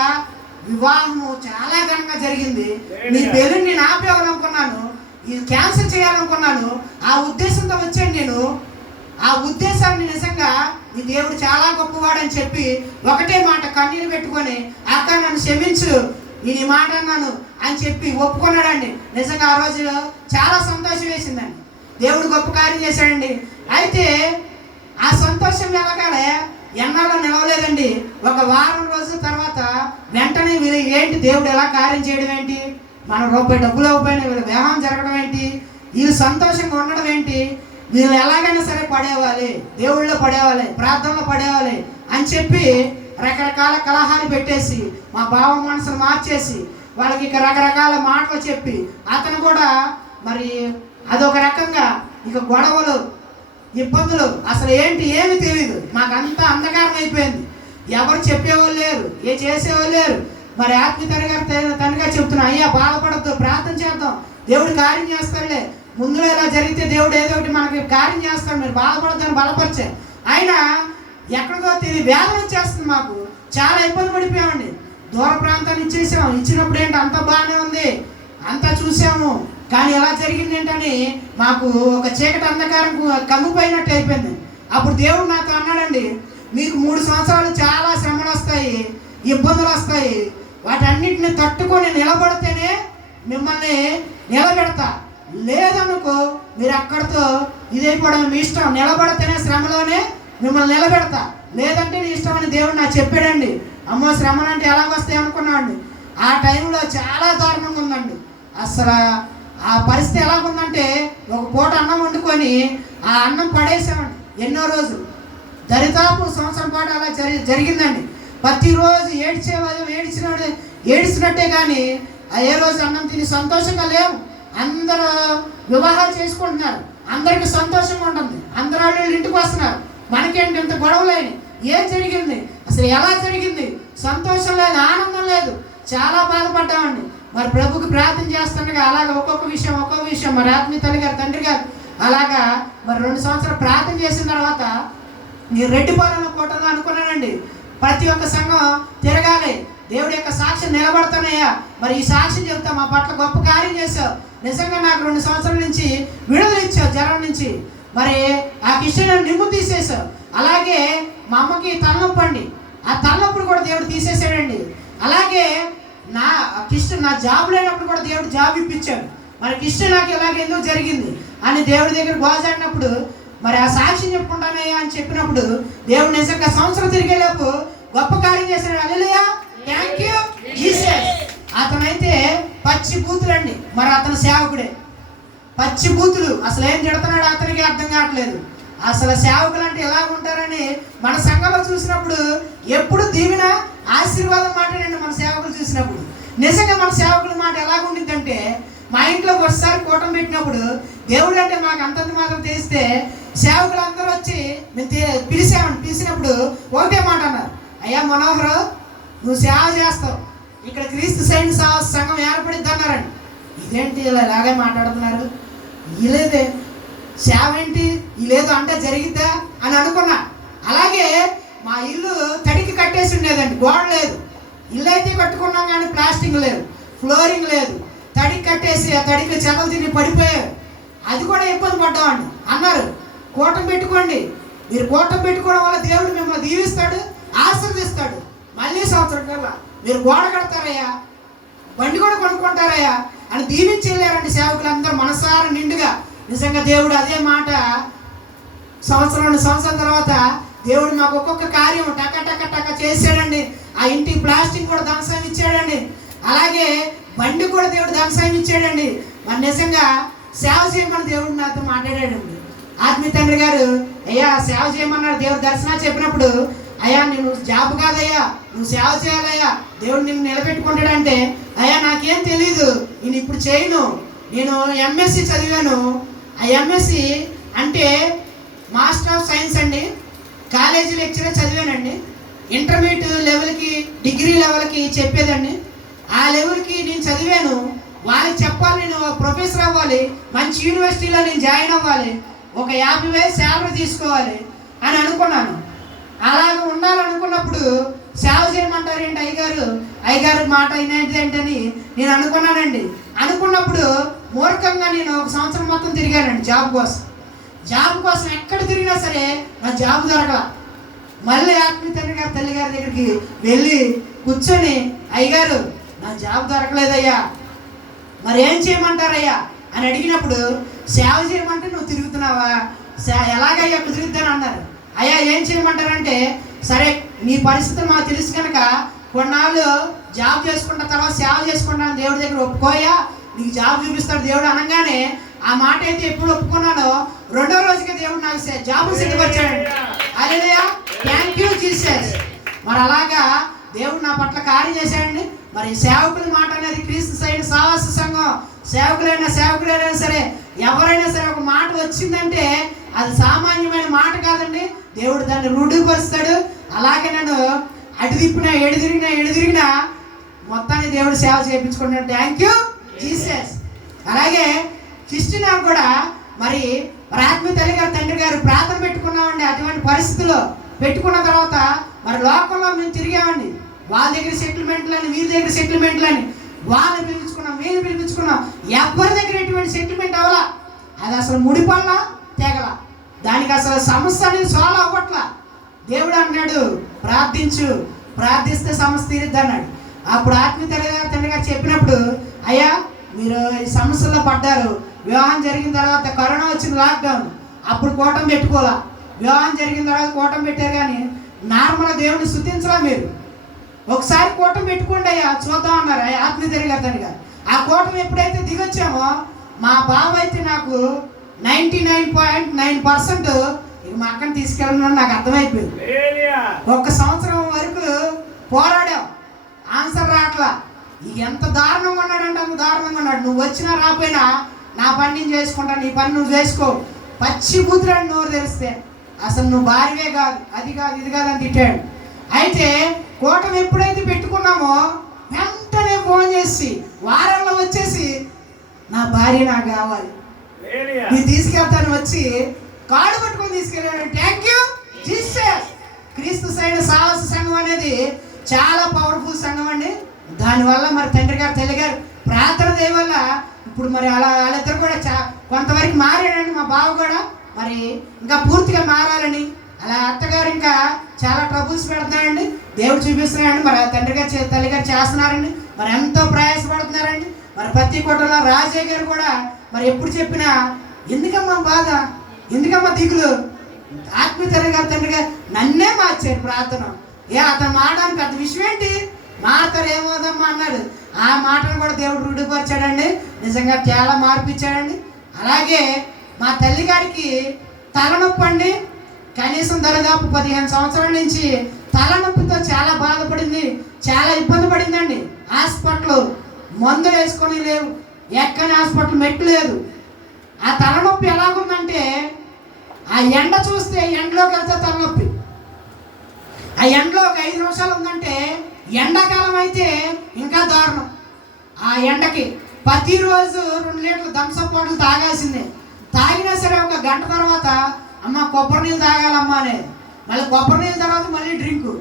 వివాహము చాలా ఘనంగా జరిగింది. నీ పెళ్ళిని నేను ఆపేవాలనుకున్నాను, ఇది క్యాన్సిల్ చేయాలనుకున్నాను. ఆ ఉద్దేశంతో వచ్చాను నేను. ఆ ఉద్దేశాన్ని నిజంగా ఈ దేవుడు చాలా గొప్పవాడని చెప్పి ఒకటే మాట కన్నీరు పెట్టుకొని అక్క నన్ను క్షమించు, ఈ మాట అన్నాను అని చెప్పి ఒప్పుకున్నాడండి. నిజంగా ఆ రోజు చాలా సంతోషం వేసిందండి. దేవుడు గొప్ప కార్యం చేశాడండి. అయితే ఆ సంతోషం ఎలాగానే ఎన్నాళ్ళో నిలవలేదండి. ఒక వారం రోజుల తర్వాత వెంటనే వీళ్ళు ఏంటి దేవుడు ఎలా కార్యం చేయడం ఏంటి, మన రూపాయి డబ్బులు అవ్వకపోయినా వీళ్ళు వివాహం జరగడం ఏంటి, వీళ్ళు సంతోషంగా ఉండడం ఏంటి, వీళ్ళు ఎలాగైనా సరే పడేవాలి, దేవుళ్ళలో పడేవాలి, ప్రార్థనలో పడేవాలి అని చెప్పి రకరకాల కలహాలు పెట్టేసి మా బావ మనసును మార్చేసి వాళ్ళకి ఇక రకరకాల మాటలు చెప్పి అతను కూడా మరి అదొక రకంగా ఇక గొడవలు, ఇబ్బందులు, అసలు ఏంటి ఏమి తెలియదు. మాకంతా అంధకారం అయిపోయింది. ఎవరు చెప్పేవాళ్ళు లేరు, ఏ చేసేవాళ్ళు లేరు. మరి ఆత్మీయ తండ్రిగా చెప్తున్నా, అయ్యా బాధపడద్దు, ప్రార్థన చేద్దాం, దేవుడు కార్యం చేస్తాడులే, ముందులో ఇలా జరిగితే దేవుడు ఏదో ఒకటి మనకి కార్యం చేస్తాడు, మీరు బాధపడద్దని బలపరిచారు. అయినా ఎక్కడికో తెలియదు వేదన వచ్చేస్తుంది. మాకు చాలా ఇబ్బంది పడిపోయామండి. దూర ప్రాంతాన్ని ఇచ్చేసాం. ఇచ్చినప్పుడు ఏంటి అంత బాగానే ఉంది, అంతా చూసాము, కానీ ఎలా జరిగింది ఏంటని మాకు ఒక చీకటి అంధకారం కమ్మిపోయినట్టు అయిపోయింది. అప్పుడు దేవుడు నాతో అన్నాడండి, మీకు 3 సంవత్సరాలు చాలా శ్రమలు వస్తాయి, ఇబ్బందులు వస్తాయి, వాటన్నిటిని తట్టుకొని నిలబడితేనే మిమ్మల్ని నిలబెడతా, లేదనుకో మీరు అక్కడితో ఇదైపోవడం మీ ఇష్టం, నిలబడితేనే శ్రమలోనే మిమ్మల్ని నిలబెడతా, లేదంటే నీ ఇష్టం అని దేవుడు నాకు చెప్పాడండి. అమ్మో శ్రమలు అంటే ఎలాగొస్తాయి అనుకున్నాండి. ఆ టైంలో చాలా దారుణంగా ఉందండి. అసలు ఆ పరిస్థితి ఎలాగుందంటే ఒక పూట అన్నం వండుకొని ఆ అన్నం పడేసామండి. ఎన్నో రోజులు దరిదాపు సంవత్సరం పాటు అలా జరిగిందండి. ప్రతిరోజు ఏడ్చినట్టే కానీ ఏ రోజు అన్నం తిని సంతోషంగా లేవు. అందరూ వివాహాలు చేసుకుంటున్నారు, అందరికీ సంతోషంగా ఉంటుంది, అందరూ వాళ్ళు ఇంటికి వస్తున్నారు, మనకేంటి ఇంత గొడవలేని, ఏం జరిగింది, అసలు ఎలా జరిగింది, సంతోషం లేదు, ఆనందం లేదు, చాలా బాధపడ్డామండి. మరి ప్రభుకి ప్రార్థన చేస్తుండగా అలాగ ఒక్కొక్క విషయం మరి ఆత్మీయ తండ్రి గారు అలాగా మరి 2 సంవత్సరాలు ప్రార్థన చేసిన తర్వాత నేను రెడ్డిపాలెం కోటలో అనుకున్నానండి, ప్రతి ఒక్క సంఘం తిరగాలి, దేవుడి యొక్క సాక్ష్యం నిలబడతానయ్యా, మరి ఈ సాక్ష్యం చెప్తా, మా పట్ల గొప్ప కార్యం చేశావు, నిజంగా నాకు 2 సంవత్సరాల నుంచి విడుదల ఇచ్చావు జ్వరం నుంచి, మరి ఆ కిష్టను నిమ్ము తీసేసావు. అలాగే మా అమ్మకి తలనొప్పండి, ఆ తలనొప్పుడు కూడా దేవుడు తీసేసాడండి. అలాగే నా జాబ్ లేనప్పుడు కూడా దేవుడు జాబ్ ఇప్పించాడు. మరి కిష్ట నాకు ఇలాగ ఎందుకు జరిగింది అని దేవుడి దగ్గర గోజాడినప్పుడు మరి ఆ సాక్ష్యం చెప్పుకుంటానయ్యా అని చెప్పినప్పుడు దేవుడు నిజంగా సంవత్సరం తిరిగేలోపు గొప్ప కార్యం చేశాడు. హల్లెలూయా, థ్యాంక్ యూ జీసస్. అతనైతే పచ్చి బూతులండి, మరి అతను సేవకుడే, పచ్చి బూతులు, అసలు ఏం తిడుతున్నాడు అతనికి అర్థం కావట్లేదు. అసలు సేవకులు అంటే ఎలా ఉంటారని మన సంఘంలో చూసినప్పుడు ఎప్పుడు దీవెన ఆశీర్వాదం మాట్లాడండి. మన సేవకులు చూసినప్పుడు నిజంగా మన సేవకుల మాట ఎలాగుండిద్దంటే, మా ఇంట్లో ఒకసారి కూటమి పెట్టినప్పుడు దేవుడు అంటే మాకు అంతంత మాత్రం తెలిస్తే సేవకులు అందరూ వచ్చి మేము పిలిచినప్పుడు ఒకటే మాట అన్నారు, అయ్యా మనోహర్ నువ్వు సేవ చేస్తావు, ఇక్కడ క్రీస్తు సైనిక సంఘం ఏర్పడిద్ది అన్నారండి. ఇదేంటి ఇలాగే మాట్లాడుతున్నారు, ఇలేదే సేవ ఏంటి, ఇలేదో అంటే జరిగిద్దా అని అనుకున్నా. అలాగే మా ఇల్లు తడికి కట్టేసి ఉండేదండి, గోడ లేదు, ఇల్లు అయితే కట్టుకున్నాం కానీ ప్లాస్టింగ్ లేదు, ఫ్లోరింగ్ లేదు, తడికి కట్టేసి ఆ తడికి చెదలు తిని పడిపోయారు. అది కూడా ఇబ్బంది పడ్డామండి. అన్నారు కూటమి పెట్టుకోండి, మీరు కూటమి పెట్టుకోవడం వల్ల దేవుడు మిమ్మల్ని దీవిస్తాడు, ఆశీర్వదిస్తాడు, మళ్ళీ సంవత్సరం కల్లా మీరు గోడ కడతారయ్యా, బండి కూడా కొనుక్కుంటారయ్యా అని దీవించి వెళ్ళారండి సేవకులందరూ మనసారా నిండుగా. నిజంగా దేవుడు అదే మాట సంవత్సరం తర్వాత దేవుడు మాకు ఒక్కొక్క కార్యం టక చేశాడండి. ఆ ఇంటికి ప్లాస్టిక్ కూడా ధనసాయం ఇచ్చాడండి, అలాగే బండి కూడా దేవుడు ధనసాయం ఇచ్చాడండి. మరి నిజంగా సేవ చేయమని దేవుడు నాతో మాట్లాడాడండి. ఆత్మీయ తండ్రి గారు అయ్యా సేవ చేయమన్నాడు. దేవుడు దర్శనం చెప్పినప్పుడు అయ్యా నేను జాబ్ కాదయ్యా, నువ్వు సేవ చేయాలయ్యా, దేవుడు నిన్ను నిలబెట్టుకుంటాడంటే అయ్యా నాకేం తెలీదు, నేను ఇప్పుడు చేయను, నేను ఎంఎస్సి చదివాను, ఆ ఎంఎస్సి అంటే మాస్టర్ ఆఫ్ సైన్స్ అండి, కాలేజీ లెక్చరర్ చదివానండి, ఇంటర్మీడియట్ లెవెల్కి డిగ్రీ లెవెల్కి చెప్పేదండి, ఆ లెవెల్కి నేను చదివాను, వాళ్ళకి చెప్పాలి, నేను ప్రొఫెసర్ అవ్వాలి, మంచి యూనివర్సిటీలో నేను జాయిన్ అవ్వాలి, ఒక 50,000 శాలరీ తీసుకోవాలి అని అనుకున్నాను. అలాగ ఉండాలనుకున్నప్పుడు సేవ చేయమని చేయమంటారు ఏంటి అయ్యగారు మాట అయినది ఏంటని నేను అనుకున్నానండి. అనుకున్నప్పుడు మూర్ఖంగా నేను ఒక సంవత్సరం మొత్తం తిరిగానండి జాబ్ కోసం ఎక్కడ తిరిగినా సరే నా జాబ్ దొరకల. మళ్ళీ ఆత్మీయ తల్లి గారి దగ్గరికి వెళ్ళి కూర్చొని, అయ్యగారు నా జాబ్ దొరకలేదయ్యా, మరి ఏం చేయమంటారయ్యా అని అడిగినప్పుడు, సేవ చేయమంటే నువ్వు తిరుగుతున్నావా, ఎలాగయ్యా కుదురుద్దని అన్నారు. అయ్యా ఏం చేయమంటారంటే, సరే నీ పరిస్థితి మాకు తెలుసు కనుక కొన్నాళ్ళు జాబ్ చేసుకుంటా, తర్వాత సేవ చేసుకుంటాను దేవుడి దగ్గర ఒప్పుకోయా, నీకు జాబ్ చూపిస్తాడు దేవుడు అనగానే ఆ మాట అయితే ఎప్పుడు ఒప్పుకున్నానో రెండో రోజుకి దేవుడు నాకు జాబ్ సిద్ధపరిచాడండి. Hallelujah, thank you Jesus. మరి అలాగా దేవుడు నా పట్ల కార్యం చేశాడండి. మరి సేవకుల మాట అనేది క్రీస్తు సైడ్ సావాస సంఘం సేవకులైనా సరే ఎవరైనా సరే ఒక మాట వచ్చిందంటే అది సామాన్యమైన మాట కాదండి. దేవుడు దాన్ని రూఢిపరుస్తాడు. అలాగే నన్ను అటు తిప్పినా ఎడుదిరిగినా మొత్తాన్ని దేవుడు సేవ చేయించుకుంటున్నాడు. Thank you Jesus. అలాగే క్రిస్టినా కూడా మరి ఆత్మీయ తల్లి గారు తండ్రి గారు ప్రార్థన పెట్టుకున్నామండి. అటువంటి పరిస్థితుల్లో పెట్టుకున్న తర్వాత మరి లోకంలో మేము తిరిగామండి. వాళ్ళ దగ్గర సెటిల్మెంట్లని, వీరి దగ్గర సెటిల్మెంట్లని, వాళ్ళని పిలిపించుకున్నాం. ఎవరి దగ్గర ఎటువంటి సెటిల్మెంట్ అవ్వాలా, అది అసలు ముడిపల్లా తెగల, దానికి అసలు సమస్య అనేది సాల్వ్ అవ్వట్లా. దేవుడు అన్నాడు, ప్రార్థిస్తే సమస్య తీరుద్ది అన్నాడు. అప్పుడు ఆత్మీయ తండ్రి గారు చెప్పినప్పుడు, అయ్యా మీరు ఈ సమస్యల్లో పడ్డారు, వివాహం జరిగిన తర్వాత కరోనా వచ్చిన లాక్డౌన్, అప్పుడు కూటమి పెట్టుకోవాలా, వివాహం జరిగిన తర్వాత కూటమి పెట్టారు, కానీ నార్మల్గా దేవుడిని స్తుతించలా. మీరు ఒకసారి కూటమి పెట్టుకోండి అయ్యా చూద్దాం అన్నారు ఆత్మీయ తండ్రి గారు. ఆ కూటమి ఎప్పుడైతే దిగొచ్చామో మా బావ అయితే నాకు 99.9% ఇక మా అక్కని తీసుకెళ్ళడం నాకు అర్థమైపోయింది. ఒక సంవత్సరం వరకు పోరాడాం, ఆన్సర్ రావట్లా. ఎంత దారుణంగా ఉన్నాడంటే అంత దారుణంగా ఉన్నాడు. నువ్వు వచ్చినా రాపోయినా నా పని నేను చేసుకుంటా, నీ పని నువ్వు చేసుకో, పచ్చి బూతురాడు నోరు తెరిస్తే, అసలు నువ్వు భార్యవే కాదు, అది కాదు ఇది కాదు అని తిట్టాడు. అయితే కూటమి ఎప్పుడైతే పెట్టుకున్నామో వెంటనే ఫోన్ చేసి వారంలో వచ్చేసి, నా భార్య నాకు కావాలి, నేను తీసుకెళ్తాను, వచ్చి కాడు పట్టుకొని తీసుకెళ్ళాడు. Thank you Jesus. క్రీస్తు సైడ్ సాహస సంఘం అనేది చాలా పవర్ఫుల్ సంఘం అండి. దానివల్ల మరి తండ్రి గారు తల్లి గారు ప్రార్థన దయ వల్ల ఇప్పుడు మరి వాళ్ళిద్దరు కూడా కొంతవరకు మారాడండి. మా బావ కూడా మరి ఇంకా పూర్తిగా మారాలని, అలా అత్తగారు ఇంకా చాలా ట్రబుల్స్ పెడుతున్నారండి. దేవుడు చూపిస్తున్నారండి. మరి తండ్రి గారు తల్లి గారు చేస్తున్నారండి. మరి ఎంతో ప్రయాసపడుతున్నారండి. మరి ప్రతి కోటలో రాజయ్య గారు కూడా మరి ఎప్పుడు చెప్పినా, ఎందుకమ్మా బాధ, ఎందుకమ్మా దిగులు, ఆత్మీయ తండ్రి గారు నన్నే మార్చారు ప్రార్థన. అతను మాట్లాడిన పెద్ద విషయం ఏంటి, మాట్లాడు ఏమోదమ్మా అన్నాడు. ఆ మాటను కూడా దేవుడు రూఢిపరిచాడండి. నిజంగా చాలా మార్పు ఇచ్చాడండి. అలాగే మా తల్లి గారికి తలనొప్పి అండి. కనీసం దాదాపు 15 సంవత్సరాల నుంచి తలనొప్పితో చాలా బాధపడింది, చాలా ఇబ్బంది పడిందండి. హాస్పిటల్ మందులు వేసుకొని లేవు, ఎక్కని హాస్పిటల్ మెట్లు లేదు. ఆ తలనొప్పి ఎలాగుందంటే, ఆ ఎండ చూస్తే ఎండలోకి వెళ్తే తలనొప్పి, ఆ ఎండలో ఒక 5 నిమిషాలు ఉందంటే, ఎండాకాలం అయితే ఇంకా దారుణం. ఆ ఎండకి ప్రతిరోజు 2 లీటర్లు థమ్సప్ బాటిల్ తాగాల్సిందే. తాగినా సరే ఒక గంట తర్వాత అమ్మ కొబ్బరి నీళ్ళు తాగాలమ్మా అనేది, మళ్ళీ కొబ్బరి నీళ్ళ తర్వాత మళ్ళీ డ్రింకు.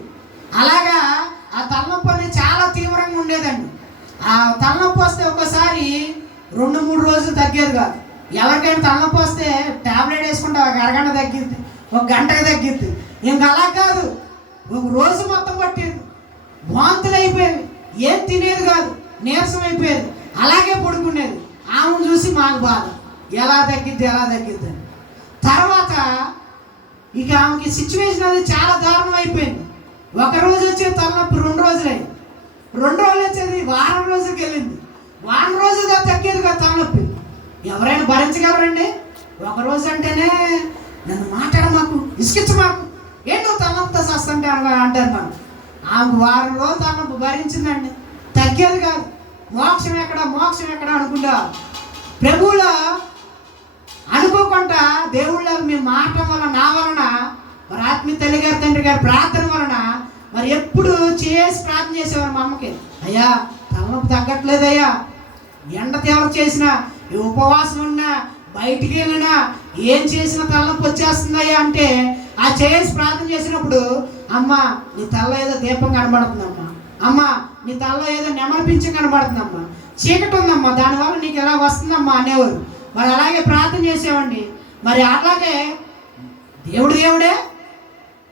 అలాగా ఆ తలనొప్పి అనేది చాలా తీవ్రంగా ఉండేదండి. ఆ తలనొప్పి వస్తే ఒకసారి 2-3 రోజులు తగ్గేది కాదు. ఎవరికైనా తలనొప్పి వస్తే ట్యాబ్లెట్ వేసుకుంటే ఒక అరగంట తగ్గిద్ది, ఒక గంటకు తగ్గిద్ది. ఇంకా అలా కాదు, ఒక రోజు మొత్తం పట్టేది, వాంతులు అయిపోయేవి, ఏం తినేది కాదు, నీరసం అయిపోయేది, అలాగే పడుకునేది. ఆమెను చూసి మాకు బాధ, ఎలా తగ్గిద్ది అని. తర్వాత ఇక ఆమెకి సిచ్యువేషన్ అనేది చాలా దారుణం అయిపోయింది. ఒక రోజు వచ్చేది తలనొప్పి 2 రోజులైంది, 2 రోజులు వచ్చేది వారం రోజులకి వెళ్ళింది, వారం రోజుగా తగ్గేది కదా తలనొప్పి. ఎవరైనా భరించగలరండి? ఒక రోజు అంటేనే నన్ను మాకు ఇసుకిచ్చు, మాకు ఏంటో తలనొప్పితో సస్తంటే అంటారు. మనం ఆమె వారం రోజులు తలనొప్పి భరించిందండి, తగ్గేది కాదు. మోక్షం ఎక్కడ అనుకుంటా. ప్రభువులో అనుకోకుండా దేవుళ్ళ మీ మాట వలన, నా వలన, మరి ఆత్మీయ తల్లి గారు తండ్రి గారు ప్రార్థన వలన మరి ఎప్పుడు చేసి ప్రార్థన చేసేవారు మా అమ్మకి, అయ్యా తలనొప్పి తగ్గట్లేదయ్యా, ఎండ తీవ్ర చేసినా, ఉపవాసం ఉన్నా, బయటికి వెళ్ళినా, ఏం చేసినా తలనొప్పి వచ్చేస్తుందయ్యా అంటే, ఆ చేసి ప్రార్థన చేసినప్పుడు, అమ్మ నీ తల ఏదో దీపం కనబడుతుందమ్మా, అమ్మా నీ తలలో ఏదో నెమలిపించి కనబడుతుందమ్మా, చీకటి ఉందమ్మా, దానివల్ల నీకు ఎలా వస్తుందమ్మా అనేవారు. మరి అలాగే ప్రార్థన చేసేవండి. మరి అలాగే దేవుడే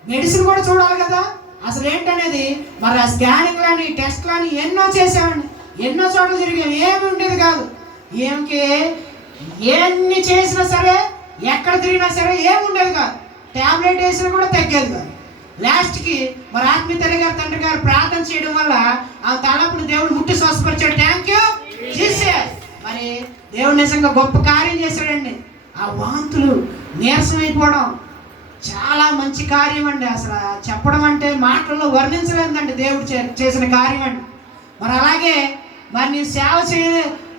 మెడిసిన్ కూడా చూడాలి కదా అసలు ఏంటనేది. మరి ఆ స్కానింగ్లని టెస్ట్లని ఎన్నో చేసామండి, ఎన్నో చోట్ల తిరిగాం, ఏమి ఉండేది కాదు. ఏమికి ఎన్ని చేసినా సరే, ఎక్కడ తిరిగినా సరే ఏమి ఉండేది కాదు. ట్యాబ్లెట్ వేసినా కూడా తగ్గేది కాదు. లాస్ట్కి మరి ఆత్మీయ తల్లి గారు తండ్రి గారు ప్రార్థన చేయడం వల్ల ఆ తలపుని దేవుడు ముట్టి స్వస్థపరిచాడు. Thank you Jesus. మరి దేవుడు నిజంగా గొప్ప కార్యం చేశాడండి. ఆ వాంతులు నీరసం అయిపోవడం చాలా మంచి కార్యం అండి. అసలు చెప్పడం అంటే మాటల్లో వర్ణించలేదండి దేవుడు చేసిన కార్యం అండి. మరి అలాగే మరి నేను సేవ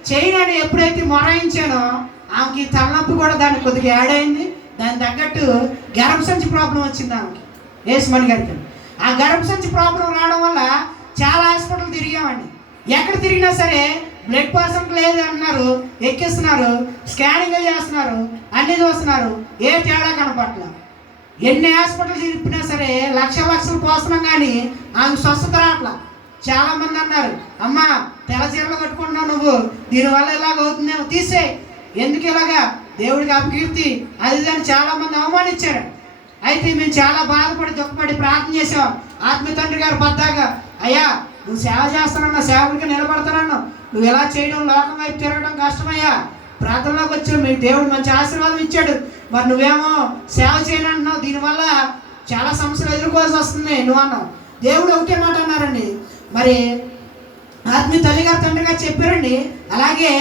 చేయనని ఎప్పుడైతే మొరాయించానో ఆమెకి తలనొప్పి కూడా దానికి కొద్దిగా యాడ్ అయింది. దాని తగ్గట్టు గర్భసంచి ప్రాబ్లం వచ్చింది ఆమెకి, యేసుమణి గారికి. ఆ గర్భసంచి ప్రాబ్లం రావడం వల్ల చాలా హాస్పిటల్ తిరిగామండి. ఎక్కడ తిరిగినా సరే బ్లడ్ పర్సెంట్ లేదు అంటున్నారు, ఎక్కిస్తున్నారు, స్కానింగ్ చేస్తున్నారు, అన్నీ చూస్తున్నారు, ఏ తేడా కనపట్ల. ఎన్ని హాస్పిటల్ తిరిపినా సరే లక్షలు పోస్తున్నాం కానీ ఆమె స్వస్థత రాట్లా. చాలామంది అన్నారు, అమ్మా తెల్ల చీరలు కట్టుకుంటున్నావు నువ్వు, దీనివల్ల ఇలాగ అవుతుందేమో, తీసే, ఎందుకు ఇలాగా, దేవుడికి అపకీర్తి అది అని చాలామంది అవమానించారు. అయితే మేము చాలా బాధపడి దుఃఖపడి ప్రార్థన చేసాం. ఆత్మీయ తండ్రి గారు పద్దాగా, అయ్యా నువ్వు సేవ చేస్తానన్నా, సేవకుడికి నిలబడతానన్నా, నువ్వు ఎలా చేయడం, లోకం వైపు తిరగడం కష్టమయ్యా, ప్రార్థనలోకి వచ్చావు, మీకు దేవుడు మంచి ఆశీర్వాదం ఇచ్చాడు, మరి నువ్వేమో సేవ చేయనంటున్నావు, దీనివల్ల చాలా సమస్యలు ఎదుర్కోవాల్సి వస్తుంది నువ్వు అన్నావు. దేవుడు ఒకటే మాట అన్నారండి. మరి ఆత్మీయ తల్లి గారు తండ్రి గారు చెప్పారండి. అలాగే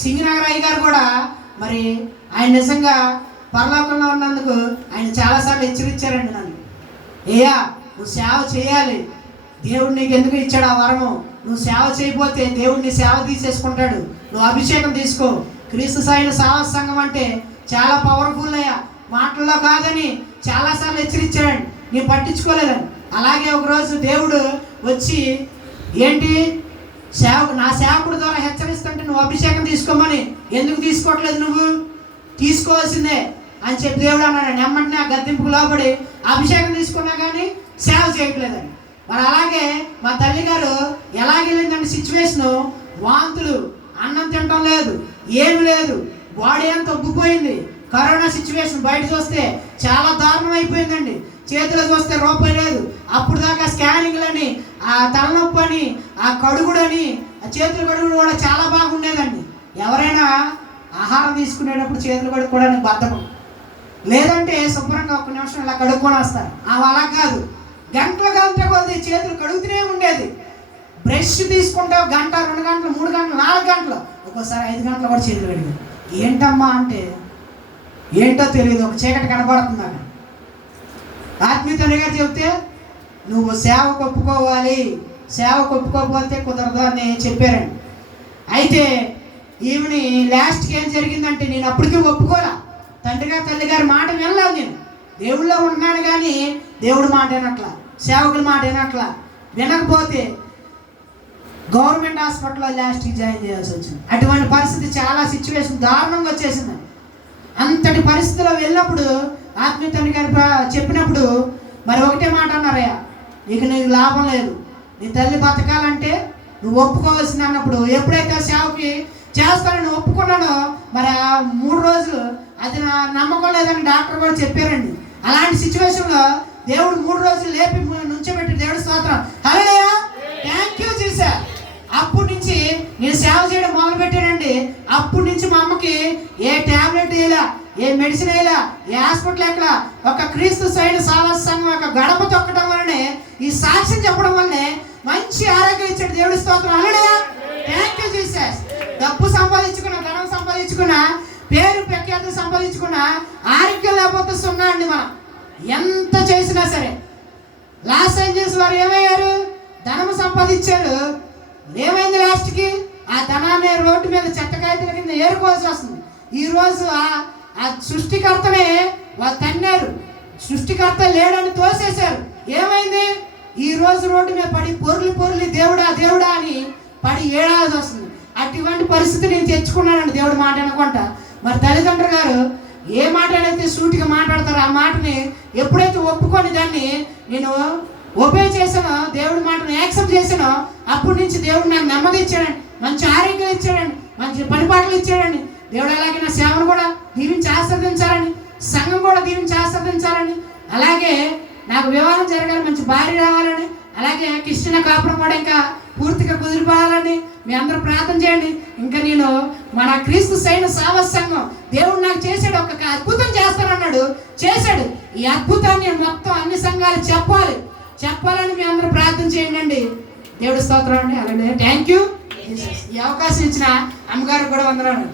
సింగనగరయ్య గారు కూడా మరి ఆయన నిజంగా పరలోకంలో ఉన్నందుకు ఆయన చాలాసార్లు హెచ్చరించారండి నన్ను. ఏయా నువ్వు సేవ చేయాలి, దేవుడు నీకు ఎందుకు ఇచ్చాడు ఆ వరము, నువ్వు సేవ చేయకపోతే దేవుడు నీ సేవ తీసేసుకుంటాడు, నువ్వు అభిషేకం తీసుకో. క్రీస్తు సాయిన సేవా సంఘం అంటే చాలా పవర్ఫుల్ అయ్యా, మాటల్లో కాదని చాలాసార్లు హెచ్చరించాడండి. నేను పట్టించుకోలేదని. అలాగే ఒకరోజు దేవుడు వచ్చి, ఏంటి నా సేవకుడి ద్వారా హెచ్చరిస్తుంటే నువ్వు అభిషేకం తీసుకోమని, ఎందుకు తీసుకోవట్లేదు, నువ్వు తీసుకోవాల్సిందే అని చెప్పి దేవుడు అన్నాడు. వెంటనే ఆ గద్దెంపుకు లోబడి అభిషేకం తీసుకున్నా కానీ సేవ చేయట్లేదని. మరి అలాగే మా తల్లి గారు ఎలాగెళ్ళిందంటే సిచ్యువేషను, వాంతులు, అన్నం తినటం లేదు, ఏమి లేదు, బాడీ అంతా ఉబ్బిపోయింది. కరోనా సిచ్యువేషన్ బయట చూస్తే చాలా దారుణం అయిపోయిందండి. చేతిలో చూస్తే రూపాయి లేదు. అప్పుడు దాకా స్కానింగ్లని, ఆ తలనొప్పి అని, ఆ కడుగుడని, ఆ చేతుల కడుగుడు కూడా చాలా బాగుండేదండి. ఎవరైనా ఆహారం తీసుకునేటప్పుడు చేతులు కడుక్కోవడానికి బద్ధకం, లేదంటే శుభ్రంగా ఒక్క నిమిషం ఇలా కడుక్కొని వస్తారు. అలా కాదు, గంట కొద్ది చేతులు కడుగుతూనే ఉండేది. బ్రష్ తీసుకుంటే గంట, 2 గంటలు, 3 గంటలు, 4 గంటలు, ఒక్కోసారి 5 గంటలు కూడా చేతులు కడిగి. ఏంటమ్మా అంటే ఏంటో తెలియదు, ఒక చీకటి కనబడుతుంది అక్కడ. ఆత్మీయ తండ్రి గారు చెప్తే నువ్వు సేవకు ఒప్పుకోవాలి, సేవకు ఒప్పుకోకపోతే కుదరదు అని చెప్పారండి. అయితే ఈమెని లాస్ట్కి ఏం జరిగిందంటే, నేను అప్పటికీ ఒప్పుకోరా, తండ్రి గారు తల్లి గారి మాట వినలేదు. నేను దేవుళ్ళో ఉన్నాను కానీ దేవుడి మాట వినట్లా, సేవకుల మాట వినట్లా. వినకపోతే గవర్నమెంట్ హాస్పిటల్లో లాస్ట్కి జాయిన్ చేయాల్సి వచ్చింది. అటువంటి పరిస్థితి, చాలా సిచ్యువేషన్ దారుణంగా వచ్చేసిందండి. అంతటి పరిస్థితిలో వెళ్ళినప్పుడు ఆత్మీయ తండ్రి గారు చెప్పినప్పుడు మరి ఒకటే మాట అన్నారయ్యా, నీకు లాభం లేదు, నీ తల్లి బతకాలంటే నువ్వు ఒప్పుకోవాల్సింది అన్నప్పుడు, ఎప్పుడైతే సేవకి చేస్తానని ఒప్పుకున్నానో మరి ఆ 3 రోజులు అది నా నమ్మకం లేదని డాక్టర్ కూడా చెప్పారండి. అలాంటి సిచ్యువేషన్లో దేవుడు 3 రోజులు లేపి నుంచోబెట్టి, దేవుడి స్తోత్రం, హల్లెలూయా, థ్యాంక్ యూ జీసస్. అప్పటి నుంచి నేను సేవ చేయడం మొదలుపెట్టానండి. అప్పటి నుంచి మా అమ్మకి ఏ ట్యాబ్లెట్ వేయలా, ఏ మెడిసిన్ వేయలా, ఏ హాస్పిటల్ ఎక్కడ, ఒక క్రీస్తు సైడ్ సావాస సంఘం ఒక గడప తొక్కడం వల్లనే, ఈ సాక్ష్యం చెప్పడం వల్లనే మంచి ఆరోగ్యం ఇచ్చాడు దేవుడి స్తోత్రం, హల్లెలూయా, థ్యాంక్ యూ జీసస్. డబ్బు సంపాదించుకున్నా, ధనం సంపాదించుకున్నా, పేరు ప్రఖ్యాతులు సంపాదించుకున్నా, ఆరోగ్యం లేకపోతే సున్నా అండి. మనం ఎంత చేసినా సరే. లాస్ ఏంజల్స్ వారు ఏమయ్యారు, ధనం సంపాదించారు, ఏమైంది లాస్ట్కి, ఆ ధనాన్ని రోడ్డు మీద చెత్తకాయతల కింద ఏరుకోవాల్సి వస్తుంది. ఈరోజు ఆ సృష్టికర్తనే వాళ్ళు తన్నారు, సృష్టికర్త లేడని తోసేశారు. ఏమైంది, ఈరోజు రోడ్డు మీద పడి పొర్లి దేవుడా దేవుడా అని పడి ఏడాల్సి వస్తుంది. అటువంటి పరిస్థితి నేను తెచ్చుకున్నానండి దేవుడి మాట అనుకుంటా. మరి తల్లిదండ్రులు గారు ఏ మాట అయితే సూటిగా మాట్లాడతారో ఆ మాటని ఎప్పుడైతే ఒప్పుకొని దాన్ని నేను ఒబే చేశానో, దేవుడి మాటను యాక్సెప్ట్ చేశానో, వచ్చానో అప్పటి నుంచి దేవుడు నాకు నెమ్మది ఇచ్చాడండి, మంచి ఆరోగ్యం ఇచ్చాడండి, మంచి పనిపాట్లు ఇచ్చాడండి. దేవుడు అలాగే నా సేవను కూడా దీవించి ఆస్వాదించాలని, సంఘం కూడా దీవించి ఆస్వాదించాలని, అలాగే నాకు వివాహం జరగాలి, మంచి భార్య రావాలని, అలాగే కృష్ణ కాపురం కూడా ఇంకా పూర్తిగా కుదిరిపోవాలని మీ అందరూ ప్రార్థన చేయండి. ఇంకా నేను మన క్రీస్తు సైన సావస్ సంఘం దేవుడు నాకు చేశాడు, ఒక అద్భుతం చేస్తానన్నాడు, చేశాడు. ఈ అద్భుతాన్ని మొత్తం అన్ని సంఘాలు చెప్పాలని మీ అందరూ ప్రార్థన చేయండి. దేవుడు స్తోత్రం అండి. అలాగే థ్యాంక్ యూ. ఈ అవకాశం ఇచ్చిన అమ్మగారు కూడా వందనాలు.